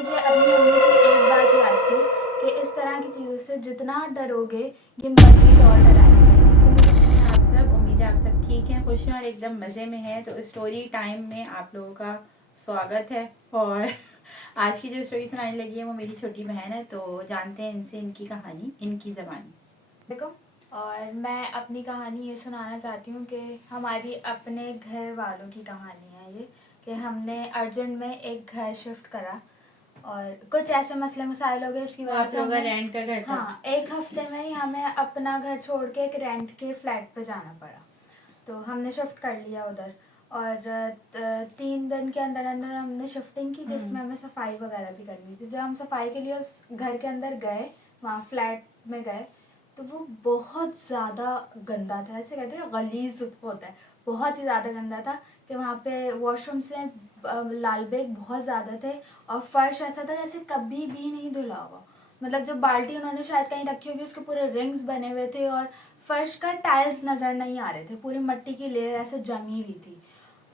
मुझे अपनी अम्मी की एक बात याद थी कि इस तरह की चीज़ों से जितना डरोगे ये मज़ीद और डराएंगे। तो मुझे हैं आप सब। उम्मीद है आप सब ठीक हैं, खुश हैं और एकदम मज़े में हैं। तो स्टोरी टाइम में आप लोगों का स्वागत है। और आज की जो स्टोरी सुनाने लगी है वो मेरी छोटी बहन है, तो जानते हैं इनसे इनकी कहानी, इनकी ज़बानी। देखो, और मैं अपनी कहानी ये सुनाना चाहती हूँ कि हमारी अपने घर वालों की कहानी है ये, कि हमने अर्जेंट में एक घर शिफ्ट करा और कुछ ऐसे मसले मसाइल हो गए इसकी वो वजह आप से लोगों का हमें, रेंट का घर था। हाँ, एक हफ्ते में ही हमें अपना घर छोड़ के एक रेंट के फ्लैट पे जाना पड़ा। तो हमने शिफ्ट कर लिया उधर और 3 दिन के अंदर अंदर हमने शिफ्टिंग की, जिसमें हमें सफाई वगैरह भी करनी थी। जब हम सफाई के लिए उस घर के अंदर गए, वहाँ फ्लैट में गए, तो वो बहुत ज़्यादा गंदा था। ऐसे कहते हैं गलीज़ होता है, बहुत ही ज़्यादा गंदा था कि वहाँ पे वॉशरूम से लाल बेग बहुत ज़्यादा थे और फर्श ऐसा था जैसे कभी भी नहीं धुला हुआ। मतलब जो बाल्टी उन्होंने शायद कहीं रखी होगी उसके पूरे रिंग्स बने हुए थे और फर्श का टाइल्स नज़र नहीं आ रहे थे, पूरी मिट्टी की लेयर ऐसे जमी हुई थी।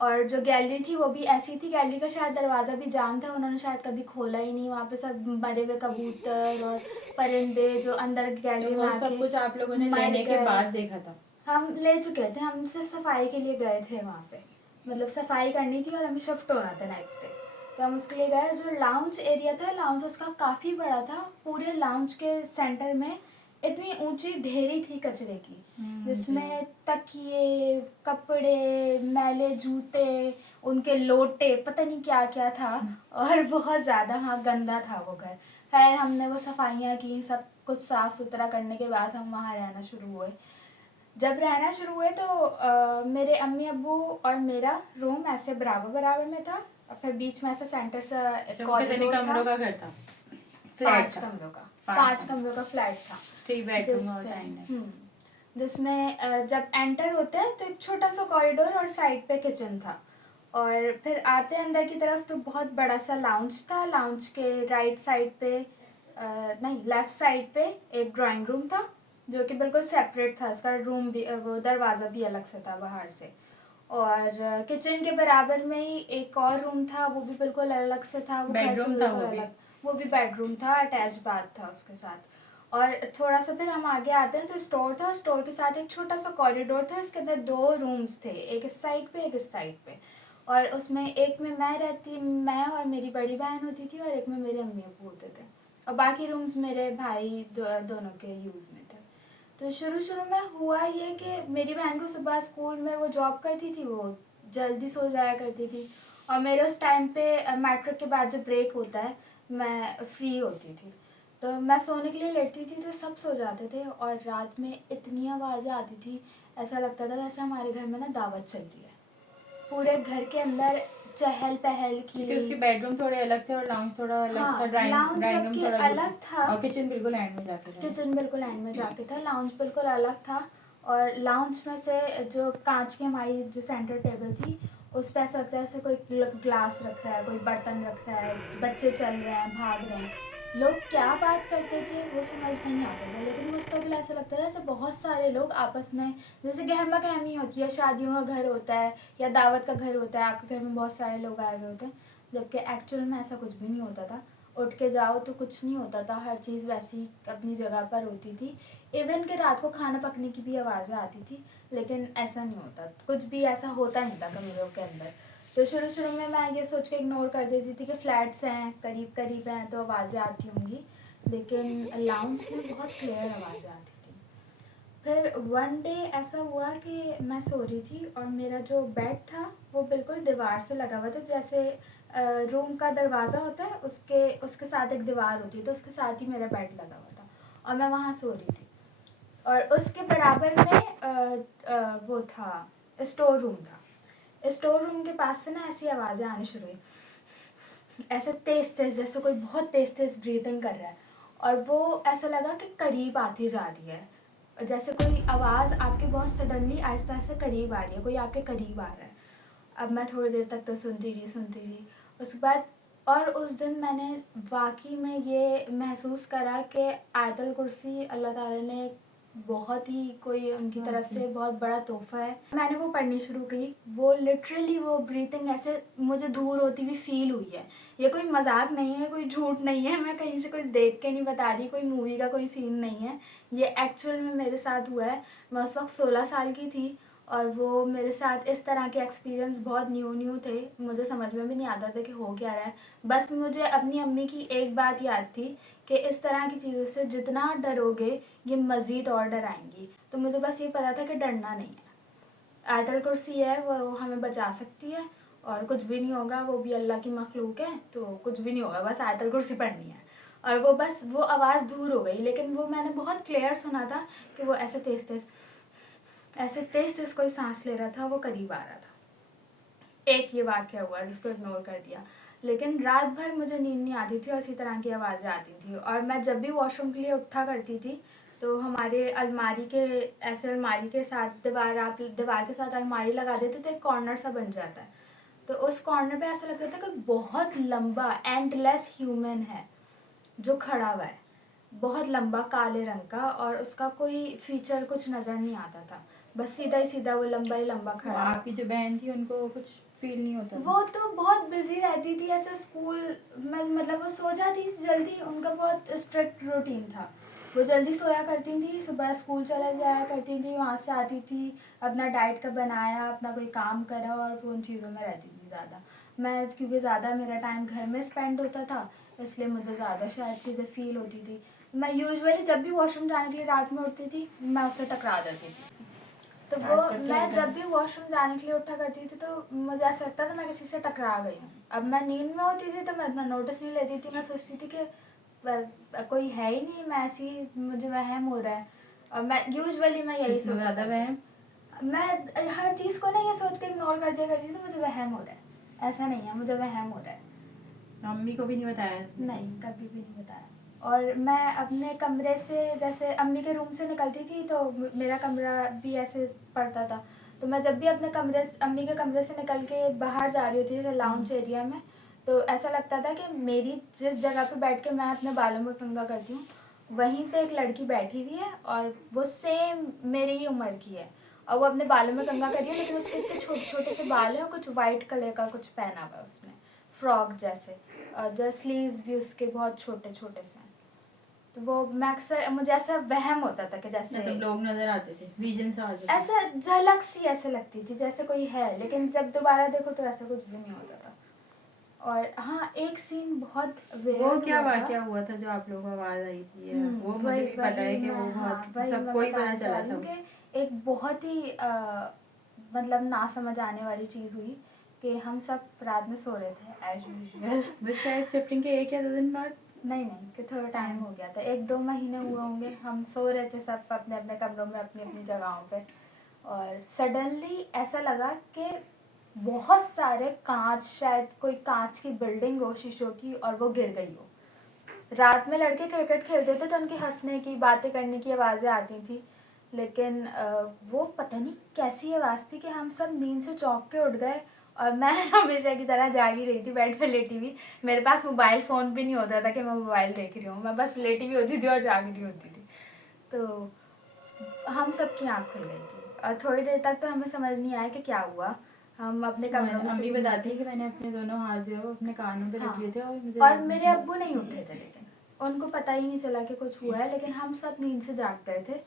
और जो गैलरी थी वो भी ऐसी थी, गैलरी का शायद दरवाज़ा भी जाम था, उन्होंने शायद कभी खोला ही नहीं। वहाँ पे सब मरे हुए कबूतर और परिंदे जो अंदर तो गैलरी में वो सब आके कुछ आप लोगों ने मर लेने के गए। बाद देखा था? हम ले चुके थे, हम सिर्फ सफाई के लिए गए थे वहाँ पे। मतलब सफाई करनी थी और हमें शिफ्ट होना था नेक्स्ट डे, तो हम उसके लिए गए। जो लाउंज एरिया था, लाउंज उसका काफ़ी बड़ा था। पूरे लाउंज के सेंटर में इतनी ऊंची ढेरी थी कचरे की, जिसमें तकिए, कपड़े, मैले जूते, उनके लोटे, पता नहीं क्या क्या था। और बहुत ज़्यादा, हाँ, गंदा था वो घर। खैर हमने वो सफाइयाँ की, सब कुछ साफ़ सुथरा करने के बाद हम वहाँ रहना शुरू हुए। जब रहना शुरू हुए तो मेरे अम्मी अब्बू और मेरा रूम ऐसे बराबर बराबर में था और फिर बीच में ऐसा सेंटर सा अच्छा, वो कितने कॉरिडोर था। कमरों का घर था? फ्लैट 5 था? कमरों का, पांच 5 कमरे कमरों का फ्लैट था। 3 बेडरूम और जिसपे डाइनिंग। जिसमें जब एंटर होते हैं तो एक छोटा सा कॉरिडोर और साइड पे किचन था। और फिर आते अंदर की तरफ तो बहुत बड़ा सा लाउंज था। लाउंज के राइट साइड पे, नहीं, लेफ्ट साइड पे एक ड्राइंग रूम था जो कि बिल्कुल सेपरेट था। इसका रूम भी, वो दरवाज़ा भी अलग से था बाहर से। और किचन के बराबर में ही एक और रूम था, वो भी बिल्कुल अलग से था, वो घर से बेडरूम था बिल्कुल वो भी? अलग। वो भी बेडरूम था, अटैच बाथ था उसके साथ। और थोड़ा सा फिर हम आगे आते हैं तो स्टोर था, स्टोर के साथ एक छोटा सा कॉरिडोर था। इसके अंदर 2 रूम्स थे, एक इस साइड पे एक इस साइड पे। और उसमें एक में मैं और मेरी बड़ी बहन होती थी और एक में मेरे अम्मी अब्बू होते थे और बाकी रूम्स मेरे भाई दोनों के यूज़ में थे। तो शुरू शुरू में हुआ ये कि मेरी बहन को सुबह स्कूल में, वो जॉब करती थी, वो जल्दी सो जाया करती थी और मेरे उस टाइम पे मैट्रिक के बाद जो ब्रेक होता है मैं फ्री होती थी, तो मैं सोने के लिए लेटती थी तो सब सो जाते थे और रात में इतनी आवाज़ें आती थी, ऐसा लगता था जैसे हमारे घर में ना दावत चल रही है। पूरे घर के अंदर चहल पहल की। क्योंकि उसके बेडरूम थोड़े अलग थे और लाउंज थोड़ा अलग था, हाँ, ड्राइंग लाउंज ड्राइंग रूम जबकि थोड़ा दूर अलग था, था और किचन बिल्कुल एंड में जाके था। किचन बिल्कुल एंड में जाके था, लाउंज बिल्कुल अलग था। और लाउंज में से जो कांच की हमारी जो सेंटर टेबल थी, उस पर ऐसा लगता है जैसे कोई ग्लास रख रहा है, कोई बर्तन रख रहा है, बच्चे चल रहे हैं, भाग रहे हैं। लोग क्या बात करते थे वो समझ नहीं आता था, लेकिन मुस्तकिल ऐसा लगता था जैसे बहुत सारे लोग आपस में, जैसे गहमा गहमी होती है, शादियों का घर होता है या दावत का घर होता है, आपके घर में बहुत सारे लोग आए हुए होते हैं, जबकि एक्चुअल में ऐसा कुछ भी नहीं होता था। उठ के जाओ तो कुछ नहीं होता था, हर चीज़ वैसी अपनी जगह पर होती थी। इवन के रात को खाना पकने की भी आवाज़ें आती थी, लेकिन ऐसा नहीं होता, कुछ भी ऐसा होता नहीं था कमरों के अंदर। तो शुरू शुरू में मैं ये सोच के इग्नोर कर देती थी कि फ्लैट्स हैं, करीब करीब हैं, तो आवाज़ें आती होंगी, लेकिन लाउंज में बहुत क्लियर आवाज़ें आती थी। फिर वन डे ऐसा हुआ कि मैं सो रही थी और मेरा जो बेड था वो बिल्कुल दीवार से लगा हुआ था। जैसे रूम का दरवाज़ा होता है, उसके उसके साथ एक दीवार होती है, तो उसके साथ ही मेरा बेड लगा हुआ था और मैं वहाँ सो रही थी। और उसके बराबर में वो था, स्टोर रूम था। स्टोर रूम के पास से ना ऐसी आवाज़ें आनी शुरू हुई, ऐसे तेज़ तेज़, जैसे कोई बहुत तेज़ तेज़ ब्रीदिंग कर रहा है। और वो ऐसा लगा कि करीब आती जा रही है, जैसे कोई आवाज़ आपके बहुत सडनली आहिस्ता आहिस्ता करीब आ रही है, कोई आपके करीब आ रहा है। अब मैं थोड़ी देर तक तो सुनती रही। उसके बाद, और उस दिन मैंने वाकई में ये महसूस करा कि आयतुल कुर्सी अल्लाह ताला ने बहुत ही कोई उनकी तरफ से बहुत बड़ा तोहफा है। मैंने वो पढ़नी शुरू की, वो लिटरली वो ब्रीथिंग ऐसे मुझे दूर होती हुई फील हुई है। ये कोई मजाक नहीं है, कोई झूठ नहीं है, मैं कहीं से कुछ देख के नहीं बता रही, कोई मूवी का कोई सीन नहीं है, ये एक्चुअल में मेरे साथ हुआ है। मैं उस वक्त 16 साल की थी और वो मेरे साथ इस तरह के एक्सपीरियंस बहुत न्यू थे, मुझे समझ में भी नहीं आता था कि हो क्या रहा है। बस मुझे अपनी अम्मी की एक बात याद थी कि इस तरह की चीज़ों से जितना डरोगे ये मज़ीद और डराएंगी। तो मुझे बस ये पता था कि डरना नहीं है, आयतल कुर्सी है वो हमें बचा सकती है और कुछ भी नहीं होगा, वो भी अल्लाह की मखलूक है तो कुछ भी नहीं होगा, बस आयतल कुर्सी पढ़नी है। और वो बस वो आवाज़ दूर हो गई, लेकिन वो मैंने बहुत क्लियर सुना था कि वो ऐसे तेज तेज कोई सांस ले रहा था, वो करीब आ रहा था। एक ये वाक्य हुआ जिसको इग्नोर कर दिया, लेकिन रात भर मुझे नींद नहीं आती थी और इसी तरह की आवाज़ें आती थी। और मैं जब भी वॉशरूम के लिए उठा करती थी तो हमारे अलमारी के ऐसे अलमारी के साथ दीवार के साथ अलमारी लगा देते तो एक कॉर्नर सा बन जाता है, तो उस कॉर्नर पे ऐसा लगता था कि बहुत लंबा एंडलेस ह्यूमन है जो खड़ा हुआ है, बहुत लंबा काले रंग का, और उसका कोई फीचर कुछ नज़र नहीं आता था, बस सीधा ही सीधा वो लंबा ही लंबा खड़ा। आपकी जो बहन थी उनको कुछ फील नहीं होता था? वो तो बहुत बिजी रहती थी ऐसे स्कूल में, मतलब वो सो जाती थी जल्दी, उनका बहुत स्ट्रिक्ट रूटीन था, वो जल्दी सोया करती थी, सुबह स्कूल चला जाया करती थी, वहाँ से आती थी, अपना डाइट का बनाया, अपना कोई काम करा और वो उन चीज़ों में रहती थी ज़्यादा। मैं क्योंकि ज़्यादा मेरा टाइम घर में स्पेंड होता था इसलिए मुझे ज़्यादा शायद चीज़ें फील होती थी। मैं यूजुअली जब भी वॉशरूम जाने के लिए रात में उठती थी मैं उससे टकरा जाती थी, तो वो मैं जब भी वॉशरूम जाने के लिए उठा करती थी तो मुझे ऐसा लगता था मैं किसी से टकरा गई हूँ। अब मैं नींद में होती थी तो मैं इतना नोटिस नहीं लेती थी, मैं सोचती थी कि कोई है ही नहीं, मैं ऐसी मुझे वहम हो रहा है। और मैं यूजुअली मैं यही सोच ज़्यादा वहम, मैं हर चीज़ को ना ये सोच के इग्नोर कर दिया करती थी मुझे वहम हो रहा है, ऐसा नहीं है मुझे वहम हो रहा है। मम्मी को भी नहीं बताया? नहीं, कभी भी नहीं बताया। और मैं अपने कमरे से जैसे अम्मी के रूम से निकलती थी तो मेरा कमरा भी ऐसे पड़ता था, तो मैं जब भी अपने अम्मी के कमरे से निकल के बाहर जा रही होती थी लाउंज एरिया में, तो ऐसा लगता था कि मेरी जिस जगह पे बैठ के मैं अपने बालों में कंघा करती हूँ वहीं पे एक लड़की बैठी हुई है और वो सेम मेरी ही उम्र की है और वो अपने बालों में कंघा कर रही है, लेकिन उसके इतने छोटे छोटे से बाल हैं और कुछ वाइट कलर का कुछ पहना हुआ है उसने, फ्रॉक जैसे, और जो स्लीव्स भी उसके बहुत छोटे छोटे से हैं। तो वो मैं अक्सर मुझे ऐसा वहम होता था कि जैसे मतलब लोग नजर आते थे, विजन से आ जाते थे। ऐसा झलक सी ऐसे लगती थी जैसे कोई है, लेकिन जब दोबारा देखो तो ऐसा कुछ भी नहीं होता था। और हाँ, एक सीन बहुत वो क्या वाकया हुआ था जो आप लोगों को आवाज आई थी? वो मुझे भी पता है कि वो बहुत सबको ही पता चला था। एक बहुत ही मतलब ना समझ आने वाली चीज़ हुई कि हम सब रात में सो रहे थे एज यूजुअल, बस शायद शिफ्टिंग के 1 या 2 दिन बाद, नहीं कि थोड़ा टाइम हो गया था, 1-2 महीने हुए होंगे, हम सो रहे थे सब अपने अपने कमरों में अपनी अपनी जगहों पे, और सडनली ऐसा लगा कि बहुत सारे कांच, शायद कोई कांच की बिल्डिंग हो शीशों की, और वो गिर गई हो। रात में लड़के क्रिकेट खेलते थे तो उनके हंसने की बातें करने की आवाज़ें आती थी, लेकिन वो पता नहीं कैसी आवाज़ थी कि हम सब नींद से चौंक के उठ गए, और मैं हमेशा की तरह जागी रही थी बेड पे लेटी हुई, मेरे पास मोबाइल फ़ोन भी नहीं होता था कि मैं मोबाइल देख रही हूँ, मैं बस लेटी हुई होती थी और जाग रही होती थी। तो हम सब की आँख खुल गई थी और थोड़ी देर तक तो हमें समझ नहीं आया कि क्या हुआ। हम अपने कमरों में अम्मी बताती है कि मैंने अपने दोनों हाथ जो है वो अपने कानों पे रख लिए थे और मुझे और मेरे अब्बू नहीं उठे थे, लेकिन उनको पता ही नहीं चला कि कुछ हुआ है, लेकिन हम सब नींद से जाग गए थे।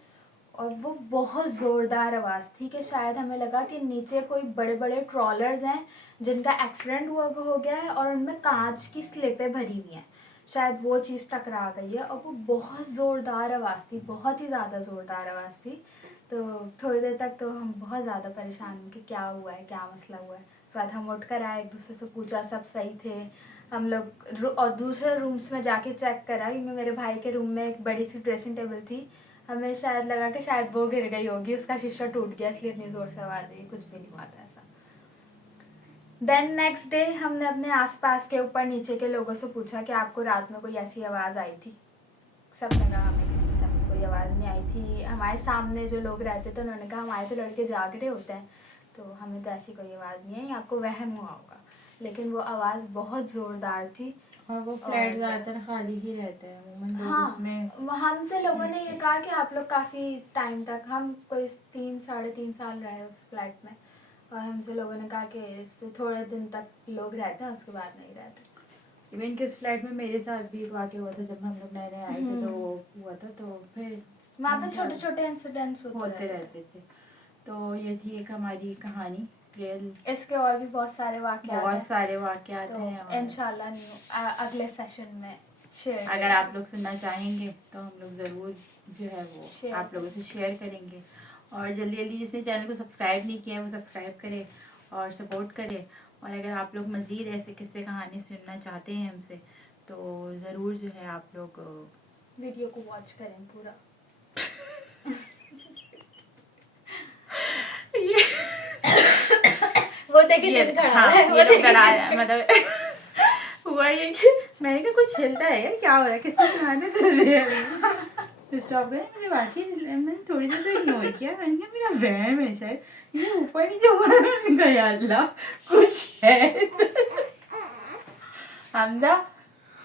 और वो बहुत ज़ोरदार आवाज़ थी कि शायद हमें लगा कि नीचे कोई बड़े बड़े ट्रॉलर्स हैं जिनका एक्सीडेंट हुआ हो गया है और उनमें कांच की स्लिपें भरी हुई हैं, शायद वो चीज़ टकरा गई है। और वो बहुत ज़ोरदार आवाज़ थी, बहुत ही ज़्यादा ज़ोरदार आवाज़ थी। तो थोड़ी देर तक तो हम बहुत ज़्यादा परेशान हुए कि क्या हुआ है, क्या मसला हुआ है। उसके बाद हम उठ कर आए, एक दूसरे से पूछा, सब सही थे हम लोग, और दूसरे रूम्स में जाके चेक करा क्योंकि मेरे भाई के रूम में एक बड़ी सी ड्रेसिंग टेबल थी, हमें शायद लगा कि शायद वो गिर गई होगी, उसका शीशा टूट गया इसलिए इतनी ज़ोर से आवाज़ आई, कुछ भी नहीं हुआ था ऐसा। देन नेक्स्ट डे हमने अपने आसपास के ऊपर नीचे के लोगों से पूछा कि आपको रात में कोई ऐसी आवाज़ आई थी? सबने कहा हमें किसी के सामने कोई आवाज़ नहीं आई थी। हमारे सामने जो लोग रहते थे उन्होंने कहा हमारे तो लड़के जाग रहे होते हैं, तो हमें तो ऐसी कोई आवाज़ नहीं आई, आपको वहम हुआ होगा। लेकिन वो आवाज़ बहुत ज़ोरदार थी और वो फ्लैट ज़्यादातर खाली ही रहता है अमूमन लोग हाँ उसमें। हमसे लोगों ने ये कहा कि आप लोग काफ़ी टाइम तक, हम कोई 3 साढ़े 3 साल रहे उस फ्लैट में, और हमसे लोगों ने कहा कि इससे थोड़े दिन तक लोग रहते हैं, उसके बाद नहीं रहते। इवन कि उस फ्लैट में मेरे साथ भी एक वाक़या हुआ था जब हम लोग नए नए आए थे, तो वो हुआ था। तो फिर वहाँ पे छोटे छोटे इंसिडेंट्स होते रहते थे। तो ये थी एक हमारी कहानी रियल। इसके और भी बहुत सारे वाक़यात बहुत हैं, सारे वाक़यात तो हैं, और इंशाल्लाह अगले सेशन में शेयर अगर आप लोग सुनना चाहेंगे तो हम लोग ज़रूर जो है वो आप लोगों से शेयर करेंगे। और जल्दी जल्दी जिसने चैनल को सब्सक्राइब नहीं किया है वो सब्सक्राइब करे और सपोर्ट करे। और अगर आप लोग मज़ीद ऐसे किस्से कहानी सुनना चाहते हैं हमसे, तो ज़रूर जो है आप लोग वीडियो को वॉच करें पूरा। वो देखिए ये जिन खड़ा हाँ है, ये लोग डरा रहे हैं, मतलब हुआ ये कि मैंने कहा कुछ हिलता है यार, क्या हो रहा है, किससे सुनाने तो स्टॉप करें। मुझे बाकी मैंने थोड़ी देर तो इग्नोर किया, मैंने कहा मेरा वहम है शायद, ये ऊपर नीचे हुआ है। मैंने कहा यार अल्लाह कुछ है। हमजा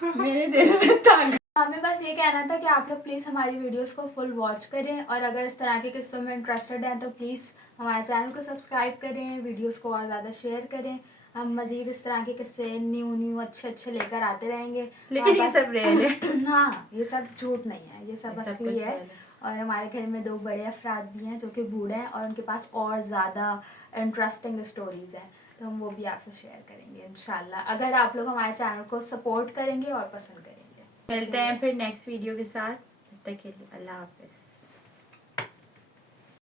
मेरे दिल में ताकत। हमें बस ये कहना था कि आप लोग प्लीज़ हमारी वीडियोस को फुल वॉच करें, और अगर इस तरह के किस्सों में इंटरेस्टेड हैं तो प्लीज़ हमारे चैनल को सब्सक्राइब करें, वीडियोस को और ज़्यादा शेयर करें। हम मज़ीद इस तरह के किस्से न्यू अच्छे लेकर आते रहेंगे। लेकिन ये सब रियल है। हाँ ये सब झूठ नहीं है, ये सब सब असली कुछ है। रियल है। और हमारे घर में 2 बड़े अफराद भी हैं जो कि बूढ़े हैं, और उनके पास और ज़्यादा इंटरेस्टिंग स्टोरीज़ हैं, तो हम वो भी आपसे शेयर करेंगे इंशाल्लाह, अगर आप लोग हमारे चैनल को सपोर्ट करेंगे और पसंद करेंगे। मिलते हैं फिर नेक्स्ट वीडियो के साथ, तब तक के लिए अल्लाह हाफिज़।